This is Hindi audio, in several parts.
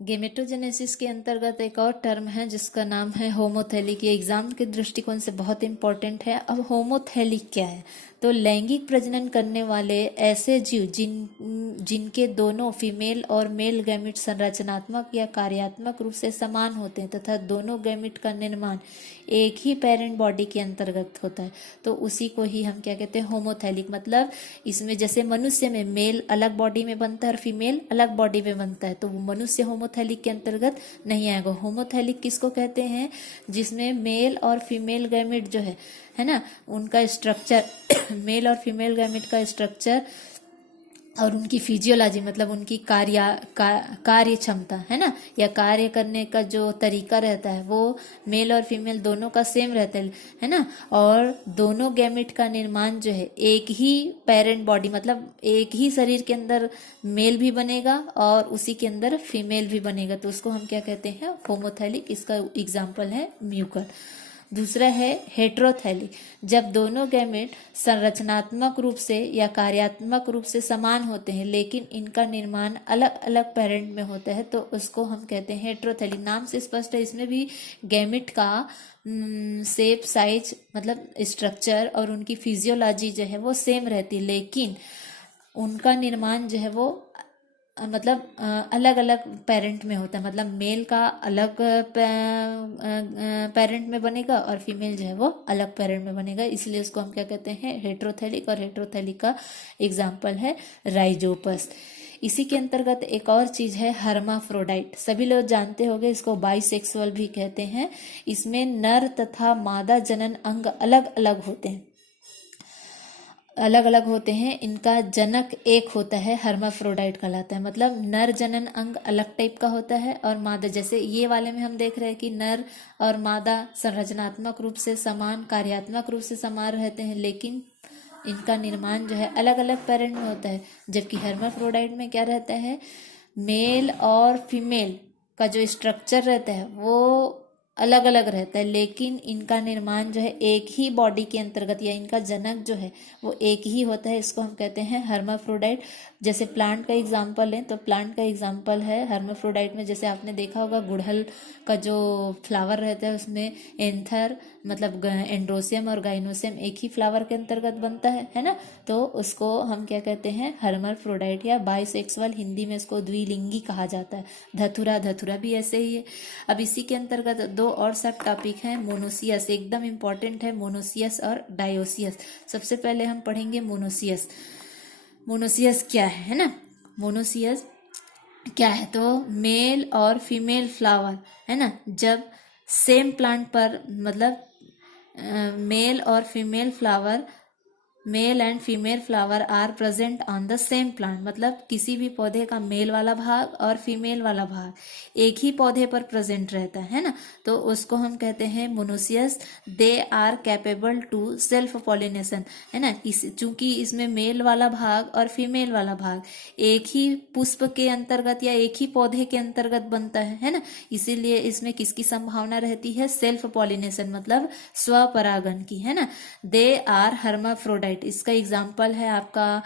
गेमेटोजेनेसिस के अंतर्गत एक और टर्म है जिसका नाम है होमोथैलिक। ये एग्जाम के दृष्टिकोण से बहुत इंपॉर्टेंट है। अब होमोथैलिक क्या है? तो लैंगिक प्रजनन करने वाले ऐसे जीव जिनके दोनों फीमेल और मेल गैमिट संरचनात्मक या कार्यात्मक रूप से समान होते हैं तथा दोनों गैमिट का निर्माण एक ही पेरेंट बॉडी के अंतर्गत होता है, तो उसी को ही हम क्या कहते हैं? होमोथैलिक। मतलब इसमें जैसे मनुष्य में मेल अलग बॉडी में बनता है और फीमेल अलग बॉडी में बनता है, तो वो मनुष्य होमोथैलिक के अंतर्गत नहीं आएगा। होमोथैलिक किसको कहते हैं? जिसमें मेल और फीमेल गैमिट जो है ना, उनका स्ट्रक्चर मेल और फीमेल गैमिट का स्ट्रक्चर और उनकी फिजियोलॉजी मतलब उनकी कार्य क्षमता है ना, या कार्य करने का जो तरीका रहता है वो मेल और फीमेल दोनों का सेम रहता है ना। और दोनों गैमिट का निर्माण जो है एक ही पेरेंट बॉडी मतलब एक ही शरीर के अंदर मेल भी बनेगा और उसी के अंदर फीमेल भी बनेगा, तो उसको हम क्या कहते हैं? होमोथैलिक। इसका एग्जाम्पल है म्यूकर। दूसरा है हेट्रोथैलिक। जब दोनों गैमेट संरचनात्मक रूप से या कार्यात्मक रूप से समान होते हैं लेकिन इनका निर्माण अलग अलग पेरेंट में होता है, तो उसको हम कहते हैं हेट्रोथैलिक। नाम से स्पष्ट है, इसमें भी गैमेट का शेप, साइज मतलब स्ट्रक्चर और उनकी फिजियोलॉजी जो है वो सेम रहती है, लेकिन उनका निर्माण जो है वो मतलब अलग अलग पेरेंट में होता है। मतलब मेल का अलग पेरेंट में बनेगा और फीमेल जो है वो अलग पेरेंट में बनेगा, इसलिए उसको हम क्या कहते हैं? हेट्रोथैलिक। और हेट्रोथैलिक का एग्जाम्पल है राइजोपस। इसी के अंतर्गत एक और चीज है हर्माफ्रोडाइट। सभी लोग जानते होंगे, इसको बाइसेक्सुअल भी कहते हैं। इसमें नर तथा मादा जनन अंग अलग अलग होते हैं, अलग अलग होते हैं। इनका जनक एक होता है, हर्माफ्रोडाइट कहलाता है। मतलब नर जनन अंग अलग टाइप का होता है और मादा, जैसे ये वाले में हम देख रहे हैं कि नर और मादा संरचनात्मक रूप से समान, कार्यात्मक रूप से समान रहते हैं, लेकिन इनका निर्माण जो है अलग अलग पेरेंट में होता है। जबकि हर्माफ्रोडाइट में क्या रहता है? मेल और फीमेल का जो स्ट्रक्चर रहता है वो अलग अलग रहता है, लेकिन इनका निर्माण जो है एक ही बॉडी के अंतर्गत या इनका जनक जो है वो एक ही होता है। इसको हम कहते हैं हर्माफ्रोडाइट। जैसे प्लांट का एग्जांपल लें तो प्लांट का एग्जांपल है हर्माफ्रोडाइट में, जैसे आपने देखा होगा गुड़हल का जो फ्लावर रहता है उसमें एंथर मतलब एंड्रोसियम और गाइनोसियम एक ही फ्लावर के अंतर्गत बनता है ना, तो उसको हम क्या कहते हैं? हर्माफ्रोडाइट या बाइसेक्सुअल। हिंदी में इसको द्विलिंगी कहा जाता है। धतुरा, धतुरा भी ऐसे ही है। अब इसी के अंतर्गत दो और सब टॉपिक हैं। मोनोसियस एकदम इंपॉर्टेंट है, मोनोसियस और डायोसियस। सबसे पहले हम पढ़ेंगे मोनोसियस। मोनोसियस क्या है ना? मोनोसियस क्या है? तो मेल और फीमेल फ्लावर है ना, जब सेम प्लांट पर मतलब मेल और female flower, male and female flower are present on the same plant, मतलब किसी भी पौधे का मेल वाला भाग और फीमेल वाला भाग एक ही पौधे पर प्रेजेंट रहता है ना, तो उसको हम कहते हैं monoecious. They are capable to self pollination है ना। चूंकि इसमें मेल वाला भाग और फीमेल वाला भाग एक ही पुष्प के अंतर्गत या एक ही पौधे के अंतर्गत बनता है ना, इसीलिए इसमें किसकी संभावना रहती है? सेल्फ पॉलिनेशन मतलब स्वपरागन की है ना। They are hermaphrodite. इसका एग्जाम्पल है आपका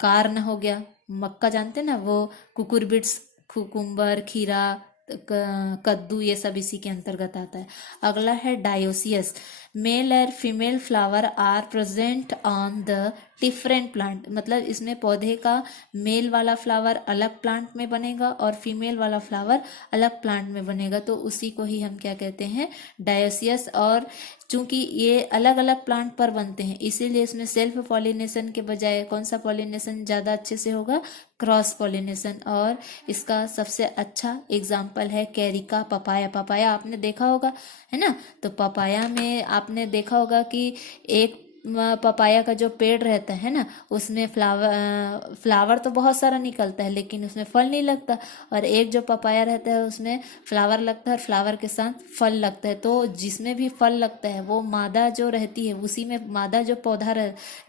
कार्न हो गया, मक्का जानते हैं ना, वो कुकुरबिट्स, कुकुम्बर, खीरा, कद्दू, ये सब इसी के अंतर्गत आता है। अगला है डायोसियस। मेल और female flower are present on the different plant, मतलब इसमें पौधे का मेल वाला फ्लावर अलग प्लांट में बनेगा और फीमेल वाला फ्लावर अलग प्लांट में बनेगा, तो उसी को ही हम क्या कहते हैं? डायोसियस। और चूंकि ये अलग अलग प्लांट पर बनते हैं इसीलिए इसमें सेल्फ पॉलिनेशन के बजाय कौन सा पॉलिनेशन ज़्यादा अच्छे से होगा? Cross pollination. और इसका सबसे अच्छा एग्जाम्पल है कैरिका, पपाया। पपाया आपने देखा होगा है ना, तो पपाया में आपने देखा होगा कि एक पपाया का जो पेड़ रहता है ना उसमें फ्लावर तो बहुत सारा निकलता है लेकिन उसमें फल नहीं लगता, और एक जो पपाया रहता है उसमें फ्लावर लगता है और फ्लावर के साथ फल लगता है। तो जिसमें भी फल लगता है वो मादा जो रहती है, उसी में मादा जो पौधा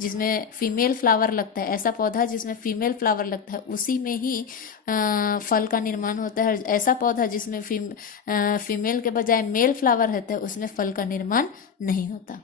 जिसमें फीमेल फ्लावर लगता है, ऐसा पौधा जिसमें फीमेल फ्लावर लगता है उसी में ही फल का निर्माण होता है। ऐसा पौधा जिसमें फीमेल के बजाय मेल फ्लावर रहता है उसमें फल का निर्माण नहीं होता।